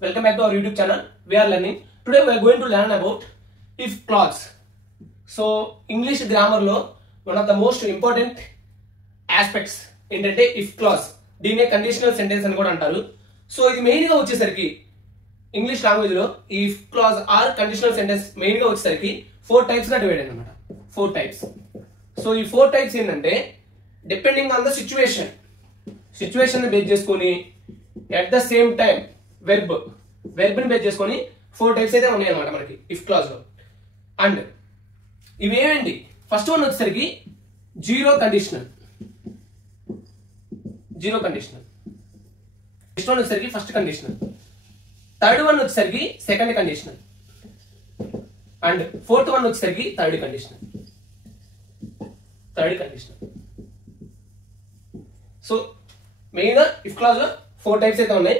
welcome back to our YouTube channel. We are learning. Today we are going to learn about if clause. So English grammar lo one of the most important aspects ఏంటంటే if clause. దీన్నే conditional sentence అని కూడా అంటారు. So ఇది main గా వచ్చేసరికి English language లో ఈ if clause or conditional sentence main గా వచ్చేసరికి 4 టైప్స్ గా డివైడ్ అన్నమాట. 4 టైప్స్. సో ఈ 4 టైప్స్ ఏంటంటే డిపెండింగ్ ఆన్ ద సిచ్యువేషన్ ని బేస్ చేసుకొని at the same time verb ని బేస్ చేసుకొని 4 టైప్స్ అయితే ఉన్నాయి అన్నమాట మనకి if clause లో. అండ్ ఇవేంటి ఫస్ట్ వన్ వచ్చేసరికి జీరో కండిషనల్ నెక్స్ట్ వన్ వచ్చేసరికి ఫస్ట్ కండిషనల్, థర్డ్ వన్ వచ్చేసరికి second conditional and fourth one వచ్చేసరికి థర్డ్ కండిషనల్. సో మెయిన్ గా ఇఫ్ క్లాజ్ లో 4 టైప్స్ అయితే ఉన్నాయి.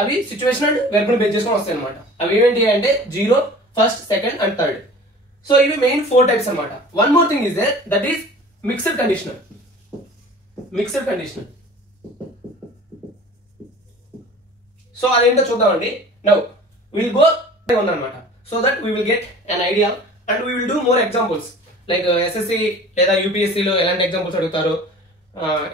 అవి సిచ్యువేషన్ అండ్ వెర్బ్ ని బేస్ చేసుకొని వస్తాయి అనమాట. అవి ఏంటి అంటే zero, first, second and third. So ఇవి మెయిన్ 4 టైప్స్ అనమాట. One more thing is there, that is mixed conditional. So అదేంటో చూద్దామండి. నౌ విల్ గో ఉందన్నమాట. So that we will get an idea and we will do more examples like SSC లేదా యూపీఎస్సీలో ఎలాంటి examples అడుగుతారు,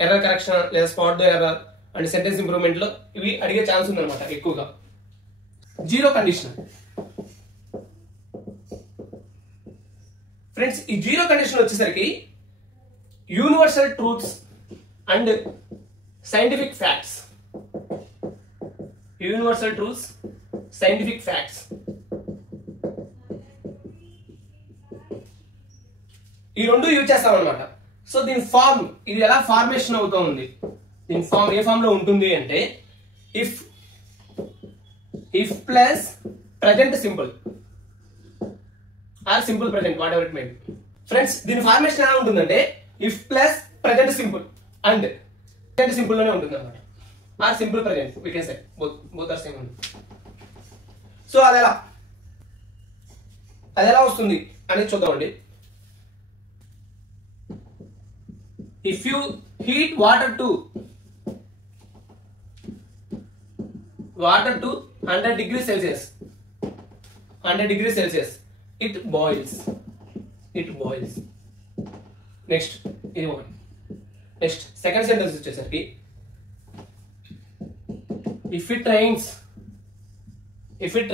error correction లేదా spot the error and sentence improvement లో ఇవి అడిగే ఛాన్స్ ఉందన్నమాట ఎక్కువగా. జీరో కండిషన్ ఫ్రెండ్స్, ఈ జీరో కండిషన్ వచ్చేసరికి universal truths and scientific facts. ఈ రెండు యూజ్ చేస్తాం అనమాట. సో దీని ఫార్మ్ ఇది ఎలా ఫార్మేషన్ అవుతూ ఉంది, దీని ఫార్మ్ ఏ ఫామ్ లో ఉంటుంది అంటే if plus present simple or simple present whatever it may be. Friends దీని ఫార్మేషన్ ఎలా ఉంటుందంటే if plus present simple and present simple లోనే ఉంటుంది అనమాట. Or simple present we can say both are same. So అది ఎలా వస్తుంది అనేది చూద్దామండి. If you heat water to 100 degrees Celsius, it boils. Next ఇది ఒకటి. నెక్స్ట్ సెకండ్ సెంటెన్స్ వచ్చేసరికి if it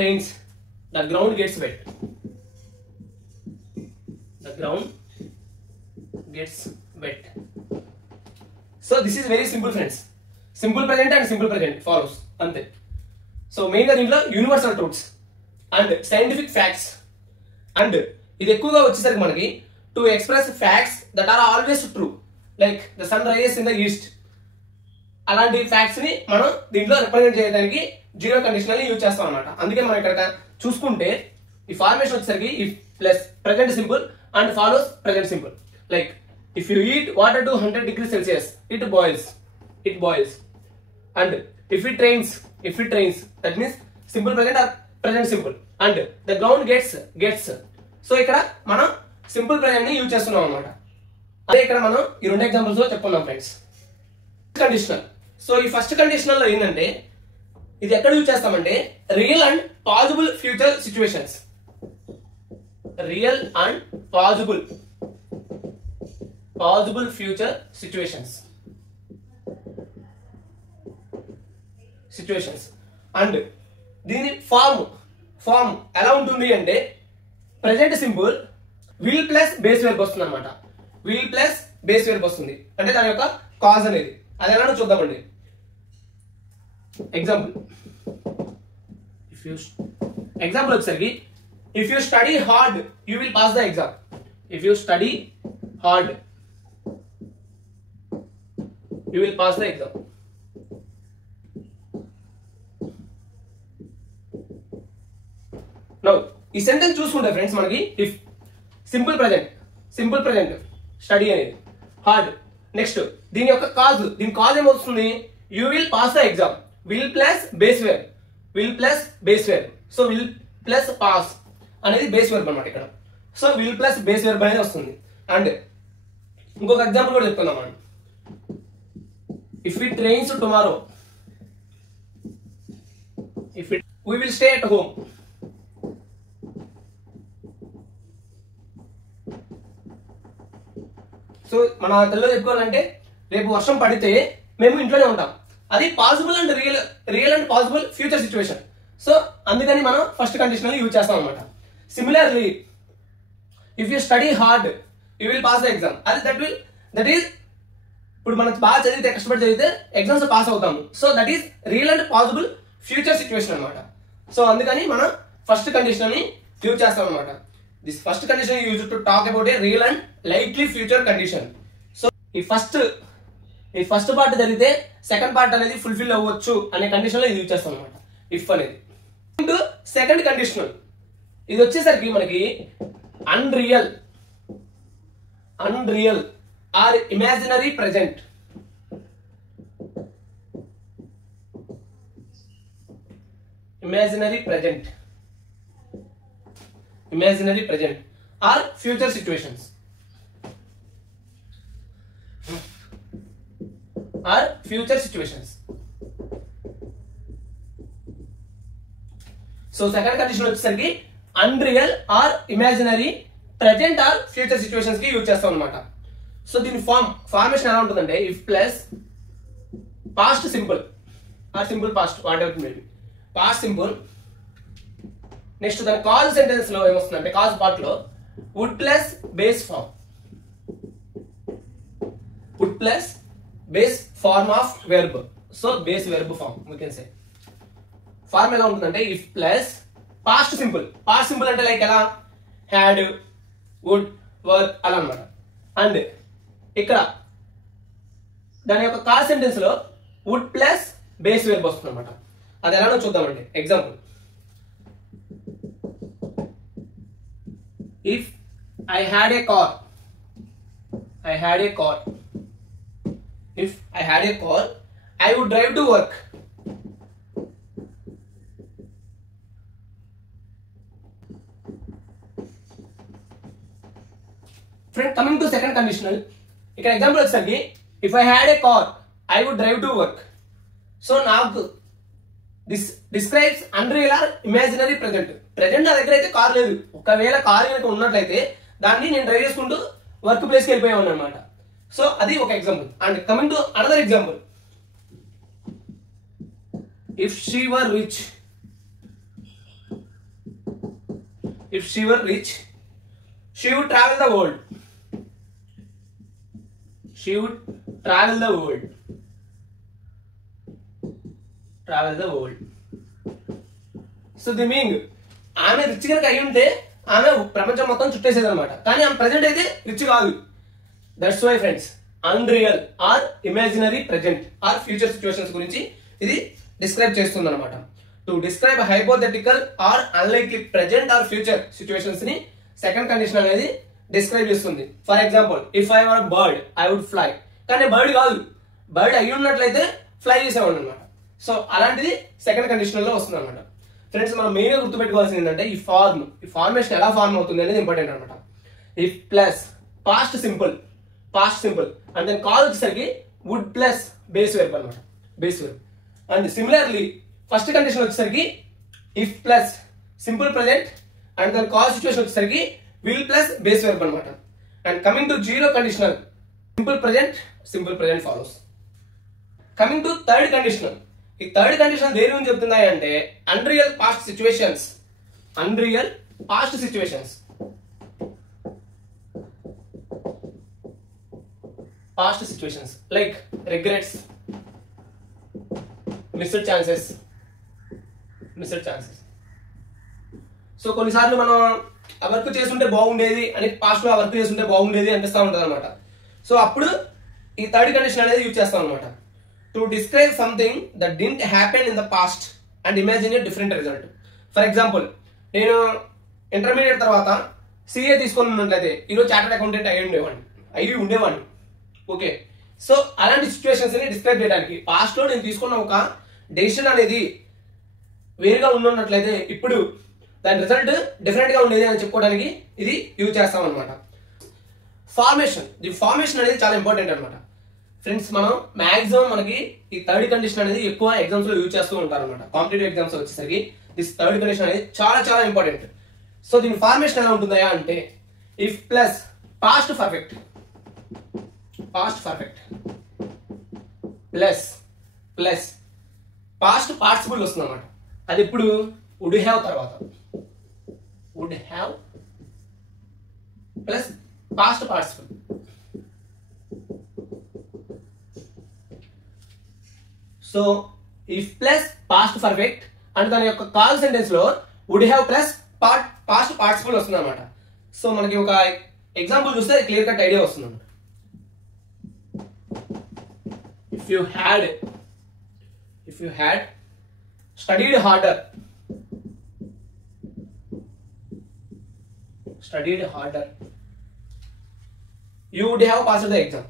rains the ground gets wet. So this is very simple friends. Simple present and simple present follows ante. So main ga దీంట్లో universal truths and scientific facts and ఇది ఎక్కువగా వచ్చేసరికి మనకి to express facts that are always true like the sun rises in the east. అలాంటి facts ని మనం దీంట్లో represent చేయడానికి జీరో కండిషనల్ యూజ్ చేస్తాం అనమాట. అందుకే మనం ఇక్కడ చూసుకుంటే ఈ ఫార్మేషన్ వచ్చేసరికి if plus present simple and follows present simple. Like if you heat water to 100 degrees Celsius, it boils. And if it rains that means simple present or present simple and the ground gets. So ఇక్కడ మనం simple present ని use చేస్తున్నాం అనమాట. అదే ఇక్కడ మనం ఈ 2 examples లో చెప్పుకున్నాం ఫ్రెండ్స్. కండిషనల్. సో ఈ ఫస్ట్ కండిషనల్ లో ఏంటంటే ఇది ఎక్కడ యూజ్ చేస్తామంటే real and possible future situations. Future situations and దీని ఫార్మ్ ఎలా ఉంటుంది అంటే present simple will plus base verb వస్తుంది అనమాట. అంటే దాని యొక్క కాజ్ అనేది అది ఎలా చూద్దామండి. ఎగ్జాంపుల్ వచ్చేసరికి if you study hard you will pass the exam. Now ఈ సెంటెన్స్ చూసుకుంటే ఫ్రెండ్స్ మనకి ఇఫ్ సింపుల్ ప్రజెంట్ స్టడీ అనేది హార్డ్. నెక్స్ట్ దీని యొక్క కాజ్ ఏమవుతుంది, you will pass the exam. Will plus base verb. So will plus pass అనేది base verb అనమాట ఇక్కడ. So will plus base verb అనేది వస్తుంది. అండ్ ఇంకొక ఎగ్జాంపుల్ కూడా చెప్తున్నాం మనం. If it rains tomorrow we will stay at home. So మన తెలుగులో చెప్పుకోవాలంటే రేపు వర్షం పడితే మేము ఇంట్లోనే ఉంటాం. అది possible and real and possible future situation. So అందుకని మనం ఫస్ట్ కండిషనల్ యూజ్ చేస్తాం అనమాట. Similarly if you study hard you will pass the exam. అది దట్ ఈస్ ఇప్పుడు మనం బాగా చదివితే కష్టపడి చదివితే ఎగ్జామ్స్ పాస్ అవుతాము. So that is real and possible future situation అనమాట. సో అందుకని మనం ఫస్ట్ కండిషన్ ని యూజ్ చేస్తాం అనమాట. This first condition use to talk about a real and likely future condition. So ఈ ఫస్ట్ పార్ట్ జరిగితే సెకండ్ పార్ట్ అనేది ఫుల్ఫిల్ అవ్వచ్చు అనే కండిషన్ లో ఇది యూజ్ చేస్తాం అనమాట. ఇఫ్ అనేది సెకండ్ కండిషనల్ ఇది వచ్చేసరికి మనకి unreal or imaginary present. imaginary present or future situations so second condition వచ్చేసరికి unreal or imaginary present or future situations కి యూజ్ చేస్తాం అనమాట. సో దీని ఫార్మేషన్ ఎలా ఉంటుందంటే if plus past simple or simple past whatever maybe past simple. Next దాని clause sentence లో ఏమొస్తుందంటే కాజ్ పార్ట్ లో would plus base form. Would plus base form of verb. So base verb form we can say. Form ఎలా ఉంటుందంటే if plus past simple అంటే like ఎలా had wood work అలా అనమాట. అండ్ ఇక్కడ దాని యొక్క కాజ్ సెంటెన్స్ లో వుడ్ ప్లస్ బేస్ వెర్బ్ వస్తుంది అనమాట. అది ఎలానో చూద్దామండి. Example if I had a car if I had a car I would drive to work. Friend, coming to second conditional, ఇక్కడ ఎగ్జాంపుల్ వచ్చేసరికి if I had a car I would drive to work. So నాకు this describes unreal or imaginary present. Present నా దగ్గర అయితే car లేదు. ఒకవేళ car కనుక ఉన్నట్లయితే దాన్ని నేను డ్రైవ్ చేసుకుంటూ వర్క్ ప్లేస్కి వెళ్ళిపోయాను అనమాట. సో అది ఒక example. And coming to another example if she were rich she would travel the world. So the meaning ఆమె రిచ్ కనుక అయి ఉంటే ఆమె ప్రపంచం మొత్తం చుట్టేసేది అనమాట. కానీ ఆమె ప్రెజెంట్ అయితే రిచ్ కాదు. That's why friends unreal or imaginary present or future situations గురించి ఇది డిస్క్రైబ్ చేస్తుంది అనమాట. To describe hypothetical or unlikely present or future situations ని సెకండ్ కండిషన్ అనేది డిస్క్రైబ్ చేస్తుంది. For example if I were bird I would fly. కానీ bird కాదు, bird అయి ఉన్నట్లయితే ఫ్లై చేసేవాడు అనమాట. సో అలాంటిది సెకండ్ కండిషన్ లో వస్తుంది అనమాట. ఫ్రెండ్స్ మనం మెయిన్ గా గుర్తుపెట్టుకోవాల్సింది ఏంటంటే ఈ ఫార్మేషన్ ఎలా ఫార్మ్ అవుతుంది అనేది ఇంపార్టెంట్ అనమాట. If plus past simple and then clause వచ్చేసరికి వుడ్ ప్లస్ బేస్ వెర్బ్ అనమాట. అండ్ సిమిలర్లీ ఫస్ట్ కండిషన్ వచ్చేసరికి if plus simple present and then clause situation వచ్చేసరికి విల్ ప్లస్ బేస్ వెర్బ్ అనమాట. And coming to zero conditional simple present follows. Coming to third conditional, ఈ third condition దేని గురించి చెప్తున్నాయి అంటే unreal past situations like regrets, missed chances. So కొన్నిసార్లు మనం ఆ వర్క్ చేస్తుంటే బాగుండేది అని పాస్ట్ లో ఆ వర్క్ చేస్తుంటే బాగుండేది అనిపిస్తూ ఉంటుంది అనమాట. సో అప్పుడు ఈ థర్డ్ కండిషన్ అనేది యూజ్ చేస్తాం అనమాట. To describe something that didn't happen in the past and imagine a different result. For example నేను ఇంటర్మీడియట్ తర్వాత సిఏ తీసుకొని ఉన్నట్లయితే ఈరోజు చార్టర్డ్ అకౌంటెంట్ అయ్యి ఉండేవాడిని. ఓకే, సో అలాంటి సిచ్యువేషన్స్ ని డిస్క్రైబ్ చేయడానికి పాస్ట్ లో నేను తీసుకున్న ఒక డెసిషన్ అనేది వేరుగా ఉన్నట్లయితే ఇప్పుడు దాని రిజల్ట్ డిఫరెంట్ గా ఉండేది అని చెప్పుకోవడానికి ఇది యూజ్ చేస్తాం అనమాట. ఫార్మేషన్ అనేది చాలా ఇంపార్టెంట్ అనమాట. ఫ్రెండ్స్ మనం మాక్సిమం మనకి ఈ థర్డ్ కండిషన్ అనేది ఎక్కువ ఎగ్జామ్స్ లో యూజ్ చేస్తూ ఉంటారు అనమాట. కాంపిటేటివ్ ఎగ్జామ్స్ వచ్చేసరికి దిస్ థర్డ్ కండిషన్ అనేది చాలా చాలా ఇంపార్టెంట్. సో దీని ఫార్మేషన్ ఎలా ఉంటుందా అంటే if plus past perfect plus past participle వస్తుంది అన్నమాట. అది ఇప్పుడు వుడ్ హ్యావ్ తర్వాత would have plus past participle. So if plus past perfect and దాని యొక్క కాల్ సెంటెన్స్ లో would have plus past participle వస్తుంది అనమాట. సో మనకి ఒక ఎగ్జాంపుల్ చూస్తే క్లియర్ కట్ ఐడియా వస్తుంది అనమాట. If you had studied harder you would have passed the exam.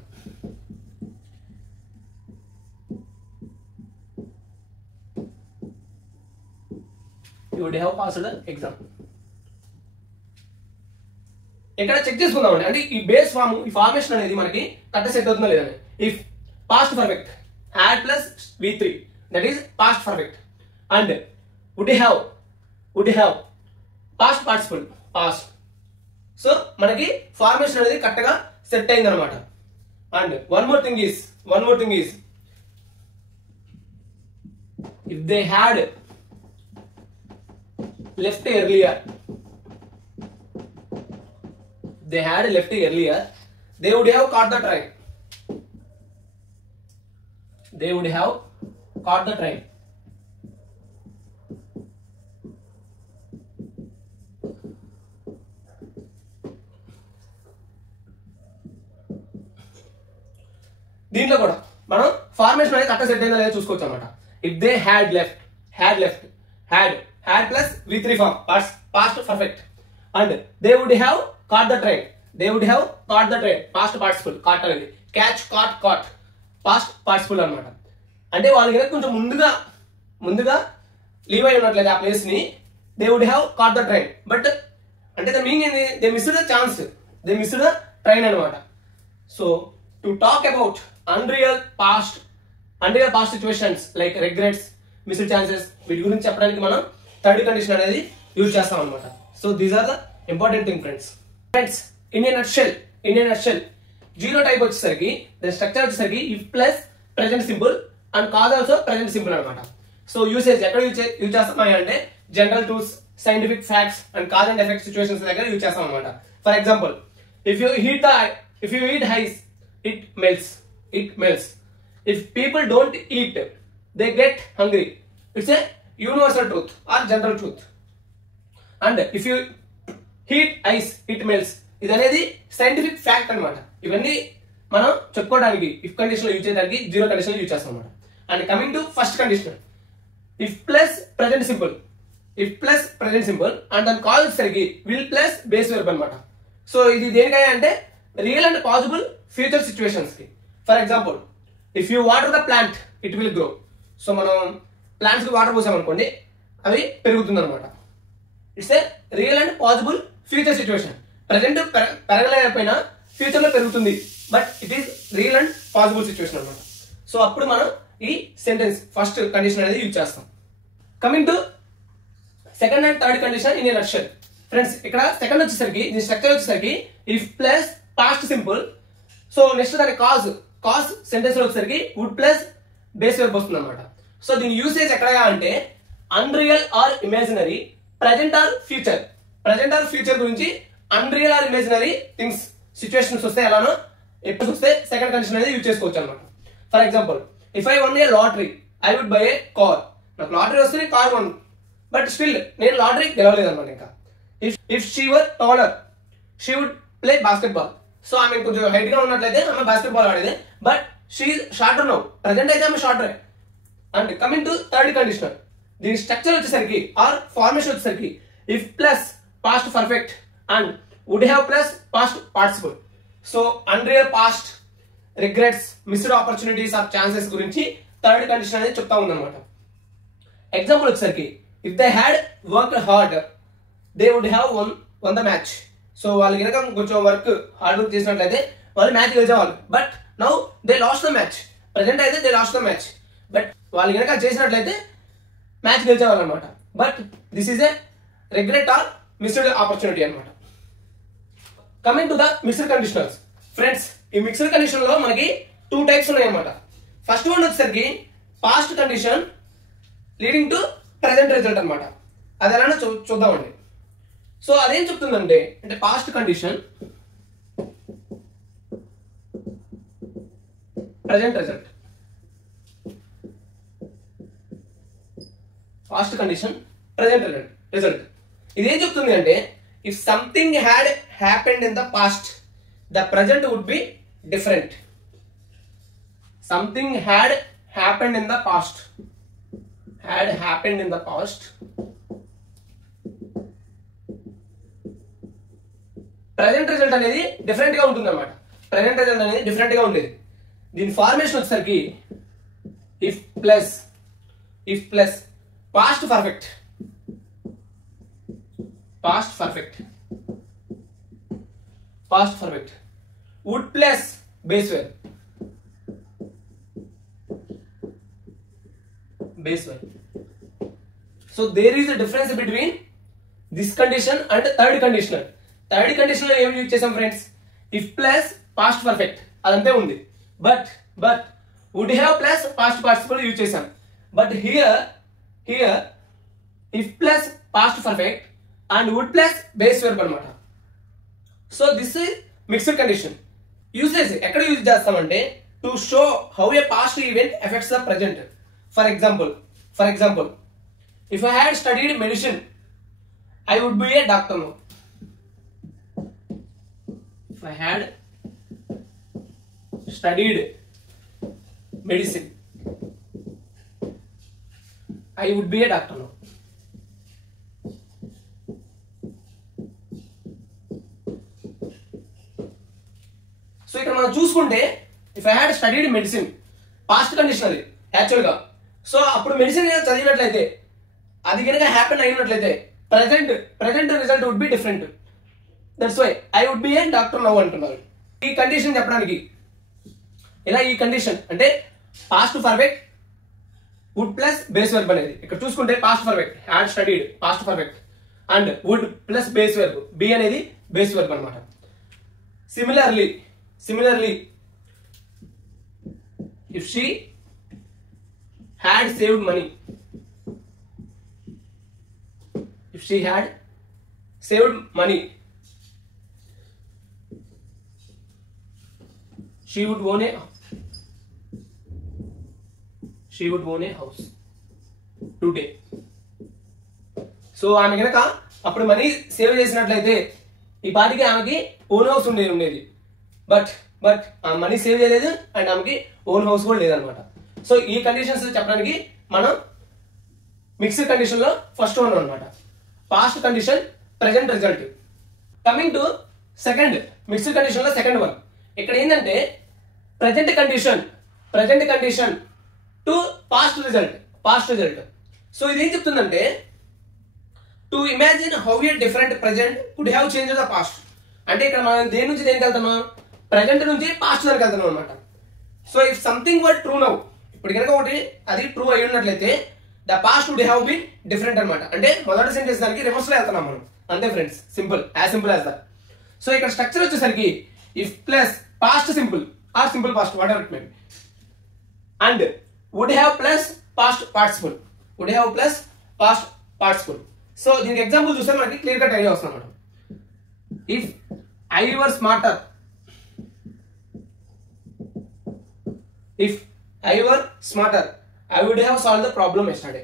ఇక్కడ చెక్ చేసుకుందామండి, అంటే ఈ బేస్ ఫామ్ ఈ ఫార్మేషన్ అనేది మనకి కరెక్ట్ సెట్ అవుతుందా లేదని. If past perfect had plus v3 that is past perfect and would have past participle past. So మనకి ఫార్మేషన్ అనేది కరెక్ట్ గా సెట్ అయింది అనమాట. And one more thing is if they had left earlier they would have caught the train. దీంట్లో కూడా మనం formation అనేది correct set అయిందా లేదా చూసుకోవచ్చు అనమాట. If they had plus v3 form past perfect and they would have caught the train past participle. Caught అనేది catch caught past participle అనమాట. అంటే వాళ్ళకి కొంచెం ముందుగా లీవ్ అయి ఉన్నట్లయితే ఆ ప్లేస్ ని they would have caught the train. But అంటే ద మీనింగ్ ఏంది, they missed the chance, they missed the train అనమాట. So to talk about unreal past situations like regrets, missed chances, వీటి గురించి చెప్పడానికి మనం థర్డ్ కండిషన్ అనేది use చేస్తాం అనమాట. So these are the important thing friends. Indian nutshell zero type వచ్చేసరికి దాని స్ట్రక్చర్ వచ్చేసరికి if plus present simple and cause also present simple అనమాట. సో యూసేజ్ ఎక్కడ యూజ్ చేస్తామా అంటే general tools, scientific facts and cause and effect situations దగ్గర use చేస్తాం అనమాట. For example if you eat ice it melts. If people don't eat they get hungry. It's a universal truth or general truth. And if you heat ice it melts, ఇది అనేది scientific fact అనమాట. ఇవన్నీ మనం చెప్పుకోవడానికి if condition లో use చేయడానికి zero condition లో use చేస్తాం అనమాట. And coming to first condition if plus present simple and దాని కాల్ వచ్చేసరికి విల్ ప్లస్ బేస్ వెర్బ్ అనమాట. సో ఇది దేనికైనా అంటే real and possible future situations కి. For example if you water the plant it will grow. So మనం plants కి water పోసామనుకోండి అవి పెరుగుతుంది అనమాట. It's a real and possible future situation. Present పెరగలేకపోయినా future లో పెరుగుతుంది, but it is real and possible situation అనమాట. సో అప్పుడు మనం ఈ సెంటెన్స్ ఫస్ట్ కండిషన్ అనేది యూజ్ చేస్తాం. Coming to second and third condition in a nutshell. Friends ఇక్కడ second వచ్చేసరికి దీని స్ట్రక్చర్ వచ్చేసరికి if plus past simple. So next దాని కాజ్ సెంటెన్స్ లో వచ్చేసరికి వుడ్ ప్లస్ బేస్ వెర్బ్ వస్తుంది అనమాట. సో దీని యూసేజ్ ఎక్కడ అంటే unreal or imaginary, present or future గురించి unreal or imaginary things situations వస్తే ఎలానో ఎప్పుడు వస్తే సెకండ్ కండిషన్ అనేది యూజ్ చేసుకోవచ్చు అనమాట. For example if I won a lottery I would buy a car. నాకు లాటరీ వస్తే కార్ కొను, బట్ స్టిల్ నేను లాటరీ గెలవలేదు అనమాట. ఇంకా if she were taller she would play basketball. So ఆమె కొంచెం హైట్ గా ఉన్నట్లయితే ఆమె బాస్కెట్బాల్ ఆడేది, but she shorter now, present అయితే ఆమె shorter. And coming to third conditioner, దీని స్ట్రక్చర్ వచ్చేసరికి ఆర్ ఫార్మేషన్ వచ్చేసరికి if plus past perfect and would have plus past participle. So unreal past, regrets, missed opportunities or chances గురించి third condition అనేది చెప్తా ఉందన్నమాట. Example వచ్చేసరికి if they had work hard they would have won the match. So వాళ్ళు కనుక కొంచెం hard work చేసినట్లయితే వాళ్ళు మ్యాచ్ గెలిచేవాళ్ళు, but now they lost the match. Present అయితే they lost the match, but వాళ్ళు కనుక చేసినట్లయితే మ్యాచ్ గెలిచేవాళ్ళు అనమాట. But this is a regret or missed opportunity అనమాట. Coming to the mixed conditioners friends, ఈ మిక్స్డ్ కండిషన్ లో మనకి 2 టైప్స్ ఉన్నాయి అనమాట. ఫస్ట్ వన్ వచ్చేసరికి past condition leading to present result అనమాట. అది ఎలానో చూద్దామండి. సో అదేం చెప్తుందంటే, అంటే past condition present result, past condition present result. ఇదేం చెప్తుంది అంటే, if something had happened in the past the present would be different. Something had happened in the past, had happened in the past, present result అనేది different గా ఉంటుంది అన్నమాట. Present result అనేది different గా ఉండేది. దీని ఫార్మేషన్ వచ్చేసరికి if plus past perfect, would plus base verb, So there is a difference between this condition and third conditional. Third condition లో ఏం యూజ్ చేసాం friends, if plus past perfect అదంతే ఉంది. But would have plus past participle use చేసాం. But here if plus past perfect and would plus base verb అనమాట. So this is mixed condition. Usage ఎక్కడ use చేస్తామంటే, to show how a past event affects the present. For example, if I had studied medicine, I would be a doctor now. If I had studied medicine, I would be a doctor now. So ఇక్కడ మనం చూసుకుంటే, if I had studied medicine past condition అది actual గా. So అప్పుడు medicine చదివినట్లయితే, అది కనుక happen అయినట్లయితే present result would be different. That's why I would be a doctor now అంటున్నారు. ఈ కండిషన్ చెప్పడానికి ఇలా, ఈ కండిషన్ అంటే past perfect would plus base verb అనేది. ఇక్కడ చూసుకుంటే past perfect had studied past perfect and would plus base verb, be అనేది బేస్ వెర్బ్ అనమాట. Similarly if she had saved money, if she had saved money, she would own a house today. So ఆమె కనుక అప్పుడు money save చేసినట్లయితే ఈ పాటికి ఆమెకి own house ఉండేది. బట్ ఆ మనీ సేవ్ చేయలేదు అండ్ ఆమెకి ఓన్ హౌస్ కూడా లేదనమాట. సో ఈ కండిషన్స్ చెప్పడానికి మనం మిక్స్డ్ కండిషన్ లో ఫస్ట్ వన్ అనమాట, past condition present result. Coming to second mixed condition లో సెకండ్ వన్. ఇక్కడ ఏంటంటే present condition to past result. So ఇది ఏం చెప్తుందంటే, to imagine how a different present could have change the past. అంటే ఇక్కడ మనం దేని నుంచి దేనికి వెళ్తున్నాం, ప్రెజెంట్ నుంచి పాస్ట్ దానికి వెళ్తున్నాం అనమాట. So if something were true now, ఇప్పుడు కనుక ఒకటి అది ట్రూ అయి ఉన్నట్లయితే the past would have been different అనమాట. అంటే మొదటి సెంటెన్స్ దానికి రివర్స్ లో వెళ్తున్నాం మనం, అంతే friends. Simple as that. So ఇక్కడ స్ట్రక్చర్ వచ్చేసరికి if plus past simple or simple past whatever it may be and would have plus past participle, so దీనికి ఎగ్జాంపుల్ చూస్తే మనకి క్లియర్ కట్ ఐడియా వస్తుంది అనమాట. If I were smarter, I would have solved the problem yesterday.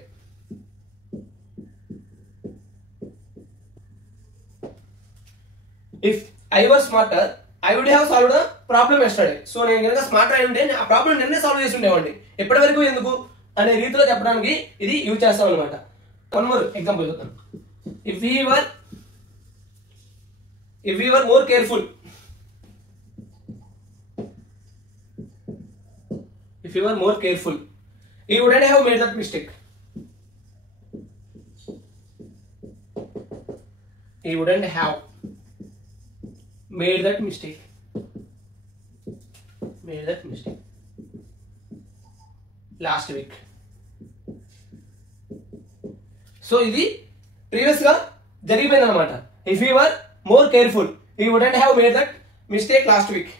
If I were smarter, I would have solved the problem yesterday. So నేను కనుక smarter అయి ఉంటే ఆ ప్రాబ్లం నిన్నే సాల్వ్ చేసి ఉండేవాడిని. ఎప్పటి వరకు ఎందుకు అనే రీతిలో చెప్పడానికి ఇది యూజ్ చేస్తాం అనమాట. వన్ మోర్ ఎగ్జాంపుల్ చెప్తాను. If we were more careful, he wouldn't have made that mistake. Last week. So ఇది ప్రీవియస్ గా జరిగిపోయింది అనమాట. If you were more careful you wouldn't have made that mistake last week.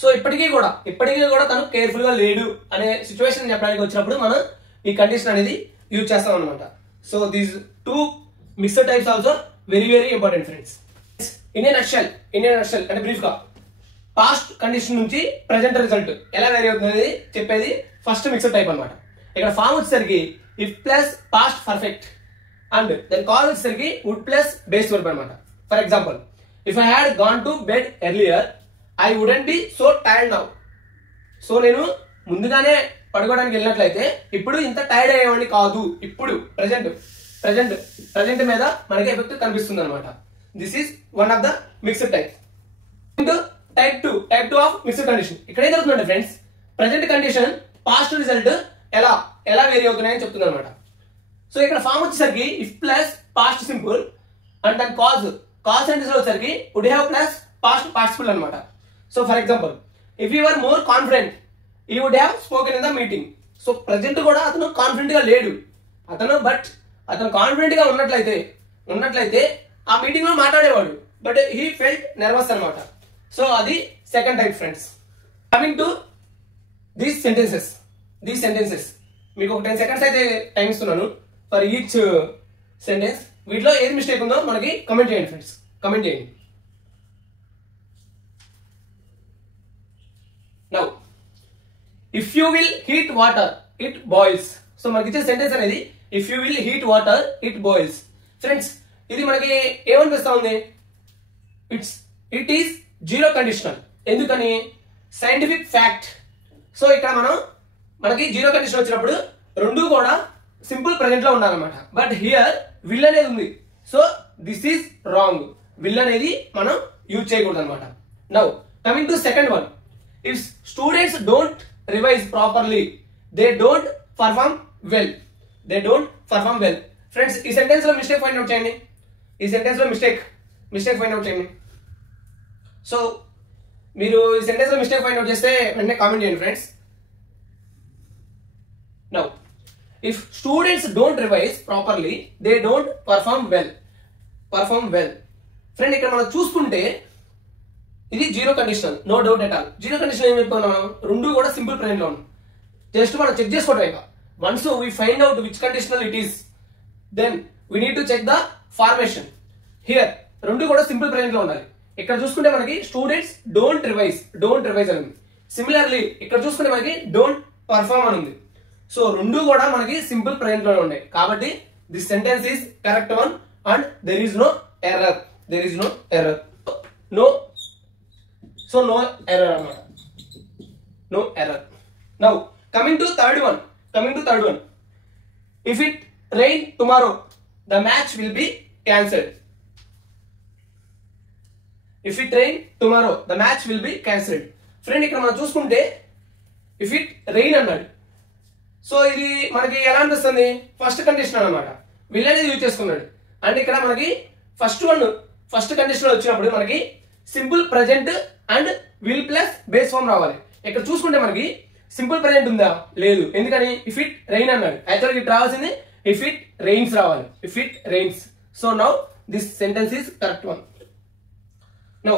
So ఇప్పటికీ కూడా తను careful గా లేడు అనే సిచ్యువేషన్ చెప్పడానికి వచ్చినప్పుడు మనం ఈ కండిషన్ అనేది యూజ్ చేస్తాం అనమాట. So these two mixed types also very very important friends. In a nutshell అంటే బ్రీఫ్ గా పాస్ట్ కండిషన్ నుంచి ప్రెజెంట్ రిజల్ట్ ఎలా వేరీ అవుతుంది అనేది చెప్పేది ఫస్ట్ మిక్స్డ్ టైప్ అనమాట. ఇక్కడ ఫామ్ వచ్చేసరికి if plus past perfect and దాని కాజ్ వచ్చేసరికి వుడ్ ప్లస్ బేస్ వర్బ్ అనమాట. For example, if I had gone to bed earlier I wouldn't B so tired now. So నేను ముందుగానే పడుకోవడానికి వెళ్ళినట్లయితే ఇప్పుడు ఇంత టైర్డ్ అయ్యేవాడిని కాదు. ఇప్పుడు ప్రెజెంట్ మీద మనకి ఎఫెక్ట్ కనిపిస్తుంది అనమాట. This is one of the mixed type. Type two of mixed condition. ఇక్కడ ఏం జరుగుతుందంటే friends, present condition past result ఎలా వేరీ అవుతున్నాయని చెప్తుంది అనమాట. సో ఇక్కడ ఫామ్ వచ్చేసరికి if plus past simple and దాని కాజ్ సెంటెన్స్ వచ్చేసరికి would have plus past participle అనమాట. So for example, if you are more confident you would have spoken in the meeting. So present కూడా అతను confident గా లేడు, అతను confident గా ఉన్నట్లయితే ఆ మీటింగ్ లో మాట్లాడేవాడు, బట్ హీ ఫెల్ట్ నర్వస్ అనమాట. సో అది second type friends. Coming to these sentences మీకు ఒక 10 seconds అయితే టైం ఇస్తున్నాను ఫర్ ఈచ్ సెంటెన్స్. వీటిలో ఏది మిస్టేక్ ఉందో మనకి కమెంట్ చేయండి ఫ్రెండ్స్, కమెంట్ చేయండి. Now if you will heat water it boils. So మనకి ఇచ్చే సెంటెన్స్ అనేది if you will heat water it boils. Friends ఇది మనకి ఏమనిపిస్తా ఉంది, ఇట్ ఈస్ జీరో కండిషనల్. ఎందుకని? Scientific fact. సో ఇక్కడ మనకి జీరో కండిషన్ వచ్చినప్పుడు రెండు కూడా సింపుల్ ప్రెజెంట్ లో ఉండాలన్నమాట. బట్ హియర్ విల్ అనేది ఉంది. So this is wrong. Will అనేది మనం యూజ్ చేయకూడదు అనమాట. Now coming to second one, if students don't revise properly they don't perform well. Friends ఈ సెంటెన్స్ లో మిస్టేక్ ఫైండ్ అవుట్ చేయండి. మిస్టేక్ ఫైండ్ అవుట్ చేయండి. సో మీరు ఈ సెంటెన్స్ లో మిస్టేక్ ఫైండ్ అవుట్ చేస్తే వెంటనే కామెంట్ చేయండి friends. Now if students don't revise properly they don't perform well. Friend ఇక్కడ మనం చూసుకుంటే ఇది zero condition, no doubt at all. Zero condition ఏం చెప్పుకున్నాం, రెండు కూడా సింపుల్ ప్రెజెంట్ లో ఉంది. జస్ట్ మనం చెక్ చేసుకోవడం. ఇక once we find out which conditional it is, then we need to check the formation. Here రెండు కూడా సింపుల్ ప్రెజెంట్ లో ఉండాలి. ఇక్కడ చూసుకుంటే మనకి స్టూడెంట్స్ డోంట్ రివైజ్ అని ఉంది. సిమిలర్లీ ఇక్కడ చూసుకుంటే మనకి డోంట్ పర్ఫార్మ్ అని ఉంది. సో రెండు కూడా మనకి సింపుల్ ప్రెజెంట్ లో ఉన్నాయి. కాబట్టి this sentence is correct one and there is no error. No error అన్నమాట. No error. Now coming to third one. If it rain tomorrow the match will be cancelled. Friend ఇక్కడ మనం చూసుకుంటే if it rain అన్నాడు. So ఇది మనకి ఎలా అనిపిస్తుంది, first condition అన్నమాట. విల్ అనేది యూజ్ చేసుకున్నాడు. అండ్ ఇక్కడ మనకి ఫస్ట్ కండిషన్ వచ్చినప్పుడు మనకి simple present and will plus base form రావాలి. ఇక్కడ చూసుకుంటే మనకి సింపుల్ ప్రెజెంట్ ఉందా, లేదు. ఎందుకని? ఇఫ్ ఇట్ రెయిన్ అన్నాడు. యాక్చువల్గా ఇట్ రావాల్సింది ఇఫ్ ఇట్ రెయిన్స్ రావాలి. So now this sentence is correct one. Now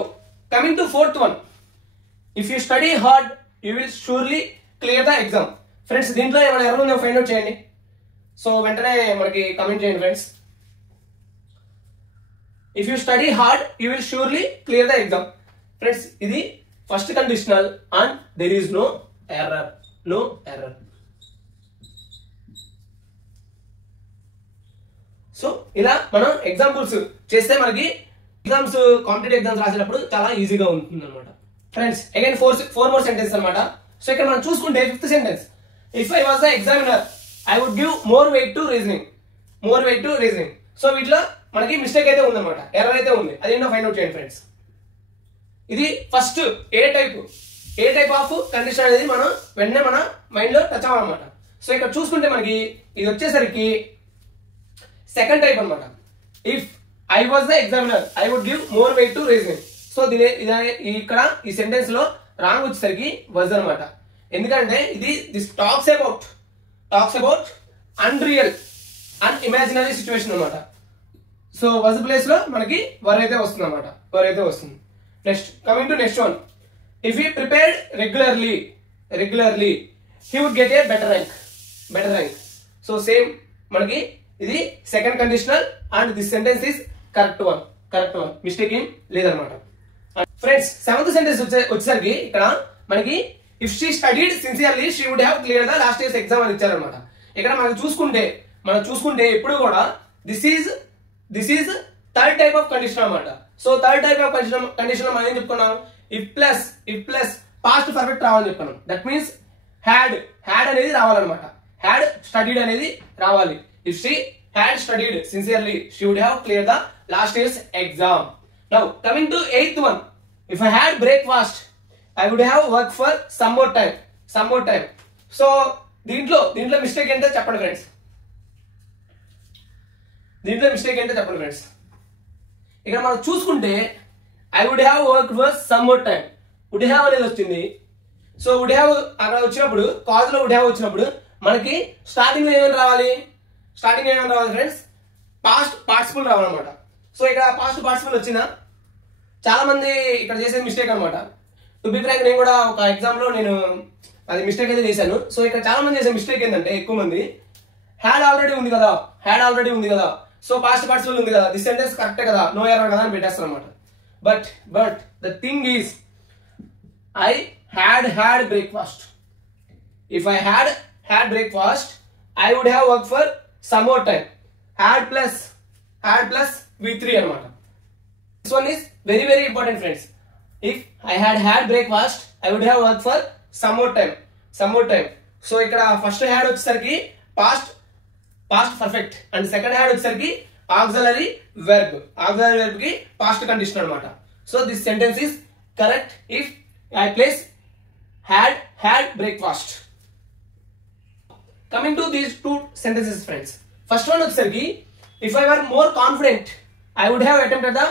coming to fourth one, if you study hard you will surely clear the exam. Friends దీంట్లో ఏమైనా error ఉందో find out చేయండి. So వెంటనే మనకి comment చేయండి friends. If you study hard you will surely clear the exam. Friends ఇది first conditional and there is no error. So ఇలా మనం ఎగ్జాంపుల్స్ చేస్తే మనకి ఎగ్జామ్స్, కాంపిటేటివ్ ఎగ్జామ్స్ రాసేటప్పుడు చాలా ఈజీగా ఉంటుంది అనమాట. Friends again four more sentence అనమాట. సో ఇక్కడ మనం చూసుకుంటే fifth sentence, if I was the examiner I would give more weight to reasoning. So వీటిలో మనకి మిస్టేక్ అయితే ఉందన్నమాట, ఎర్రర్ అయితే ఉంది. అదేంటో ఫైండ్ అవుట్ చేయండి ఫ్రెండ్స్. ఇది first a type of condition అనేది మనం వెంటనే మన మైండ్ లో టచ్ అవ్వాలన్నమాట. సో ఇక్కడ చూసుకుంటే మనకి ఇది వచ్చేసరికి సెకండ్ టైప్ అనమాట. If I was the examiner I would give more weight to reasoning. So ఇక్కడ ఈ సెంటెన్స్ లో రాంగ్ వచ్చేసరికి వజ్ అనమాట. ఎందుకంటే ఇది this talks about unreal and imaginary situation అనమాట. సో was ప్లేస్ లో మనకి వర్ అయితే వస్తుంది అనమాట, వర్ అయితే వస్తుంది. Next coming to next one, if he prepared regularly he would get a better rank. So same మనకి ఇది second conditional and this sentence is correct one, mistake ఏం లేదనమాట. ఫ్రెండ్స్ సెవెంత్ సెంటెన్స్ వచ్చేసరికి ఇక్కడ మనకి if she studied sincerely she would have clear the last years exam అని ఇచ్చారనమాట. ఇక్కడ మనం చూసుకుంటే ఎప్పుడు కూడా this is third type of condition అనమాట. So third type of condition మనం ఏం చెప్పుకున్నాం, ఇఫ్ ప్లస్ పాస్ట్ పర్ఫెక్ట్ రావాలని చెప్పుకున్నాం. దట్ మీన్స్ హ్యాడ్ అనేది రావాలన్నమాట, హ్యాడ్ స్టడీడ్ అనేది రావాలి. If she had studied sincerely she would have clear the last years exam. Now coming to eighth one, if I had breakfast I would have worked for some more time. So దీంట్లో mistake ఏంటో చెప్పండి friends, ఇక్కడ మనం చూసుకుంటే I would have worked for some more time, would have అనేది వచ్చింది. So would have అక్కడ వచ్చినప్పుడు కాజ్ లో would have వచ్చినప్పుడు మనకి స్టార్టింగ్ లో ఏమైనా రావాలి ఫ్రెండ్స్, పాస్ట్ పార్టిసిపుల్ రావాలన్నమాట. సో ఇక్కడ పాస్ట్ పార్టిసిపుల్ వచ్చిందా, చాలా మంది ఇక్కడ చేసే మిస్టేక్ అనమాట. టు బి ఫ్రాంక్ నేను కూడా ఒక ఎగ్జామ్ లో నేను అది మిస్టేక్ అయితే చేశాను. సో ఇక్కడ చాలా మంది చేసే మిస్టేక్ ఏంటంటే, ఎక్కువ మంది హ్యాడ్ ఆల్రెడీ ఉంది కదా, సో పాస్ట్ పార్టిసిపల్ ఉంది కదా, దిస్ సెంటెన్స్ కరెక్ట్ కదా, నో ఎర్రర్ కదా అని పెట్టేస్తారు అనమాట. But the thing is I had breakfast. If I had breakfast I would have work for some more time. Had plus V3 అనమాట. This one is very very important friends. If I had breakfast, I would have worked for some more time. So ఇక్కడ first had వచ్చేసరికి past perfect and second had వచ్చేసరికి auxiliary verb కి past condition అనమాట. So this sentence is correct if I place had breakfast. Coming to these two sentences friends, first one వచ్చేసరికి if I were more confident I would have attempted the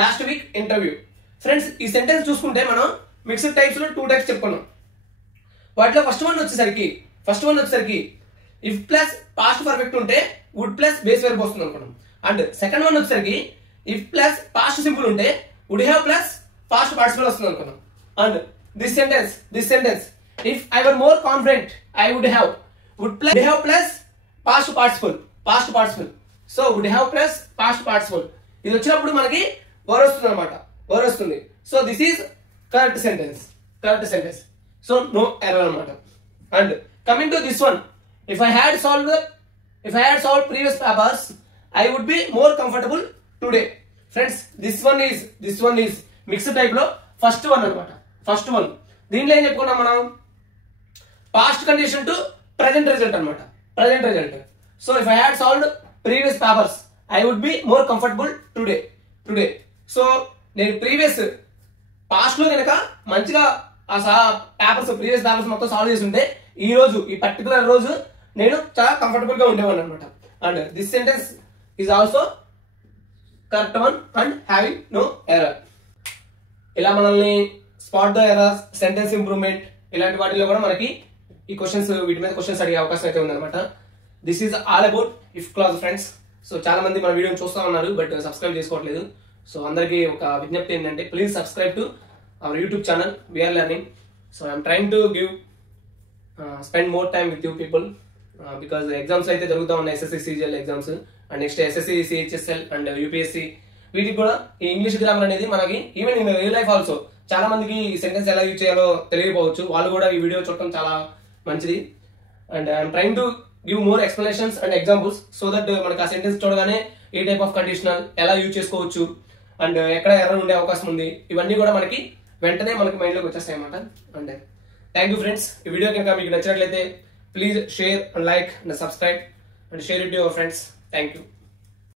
last week interview. Friends ఈ sentence చూసుకుంటే మనం mixed types లో 2 types చెప్పుకున్నాం. వాటిలో first one వచ్చేసరికి if plus past perfect ఉంటే would plus base verb వస్తుంది అనుకున్నాం. అండ్ సెకండ్ వన్ వచ్చేసరికి ఇఫ్ ప్లస్ పాస్ట్ సింపుల్ ఉంటే would have plus past participle వస్తుంది అనుకున్నాం. And this sentence if I were more confident I would have plus past participle. So would have plus past participle ఇది వచ్చినప్పుడు మనకి were వస్తుంది అనమాట, వస్తుంది. So this is correct sentence. So no error అనమాట. And coming to this one, if I had solved previous papers I would be more comfortable today. Friends this one is mixed type లో first one అనమాట. దీంట్లో ఏం చెప్పుకున్నాం మనం, past condition to present result అనమాట, so if I had solved previous papers I would be more comfortable today. So నేను previous past లో కనుక మంచిగా ప్రీవియస్ పేపర్స్ మొత్తం సాల్వ్ చేసి ఉంటే ఈ పర్టికులర్ రోజు నేను చాలా కంఫర్టబుల్ గా ఉండేవాడిని అనమాట. And this sentence is also correct one and having no error. ఇలా మనల్ని spot the errors, sentence improvement ఇలాంటి వాటిలో కూడా మనకి ఈ వీటి మీద క్వశ్చన్స్ అడిగే అవకాశం అయితే ఉందన్నమాట. This is all about if clause friends. So చాలా మంది మన వీడియోని చూస్తూ ఉన్నారు బట్ సబ్స్క్రైబ్ చేసుకోవట్లేదు. సో అందరికీ ఒక విజ్ఞప్తి ఏంటంటే, please subscribe to our YouTube channel we are learning. So I'm trying to spend more time with you people because exams అయితే జరుగుతూ ఉన్నాయి, SSC CGL exams and next SSC CHSL and UPSC. వీటికి కూడా ఈ ఇంగ్లీష్ గ్రామర్ అనేది మనకి even in real life also చాలా మందికి ఈ సెంటెన్స్ ఎలా యూజ్ చేయాలో తెలియకపోవచ్చు, వాళ్ళు కూడా ఈ వీడియో చూడటం చాలా మంచిది. And I'm trying to give more explanations and examples so that మనకి ఆ సెంటెన్స్ చూడగానే ఏ టైప్ ఆఫ్ కండిషనల్ ఎలా యూజ్ చేసుకోవచ్చు అండ్ ఎక్కడ ఎర్రర్ ఉండే అవకాశం ఉంది, ఇవన్నీ కూడా మనకి వెంటనే మనకి మైండ్ లోకి వచ్చేస్తాయి అన్నమాట. And thank you friends. ఈ వీడియో కనుక మీకు నచ్చినట్లయితే please share and like and subscribe and share it to your friends. Thank you.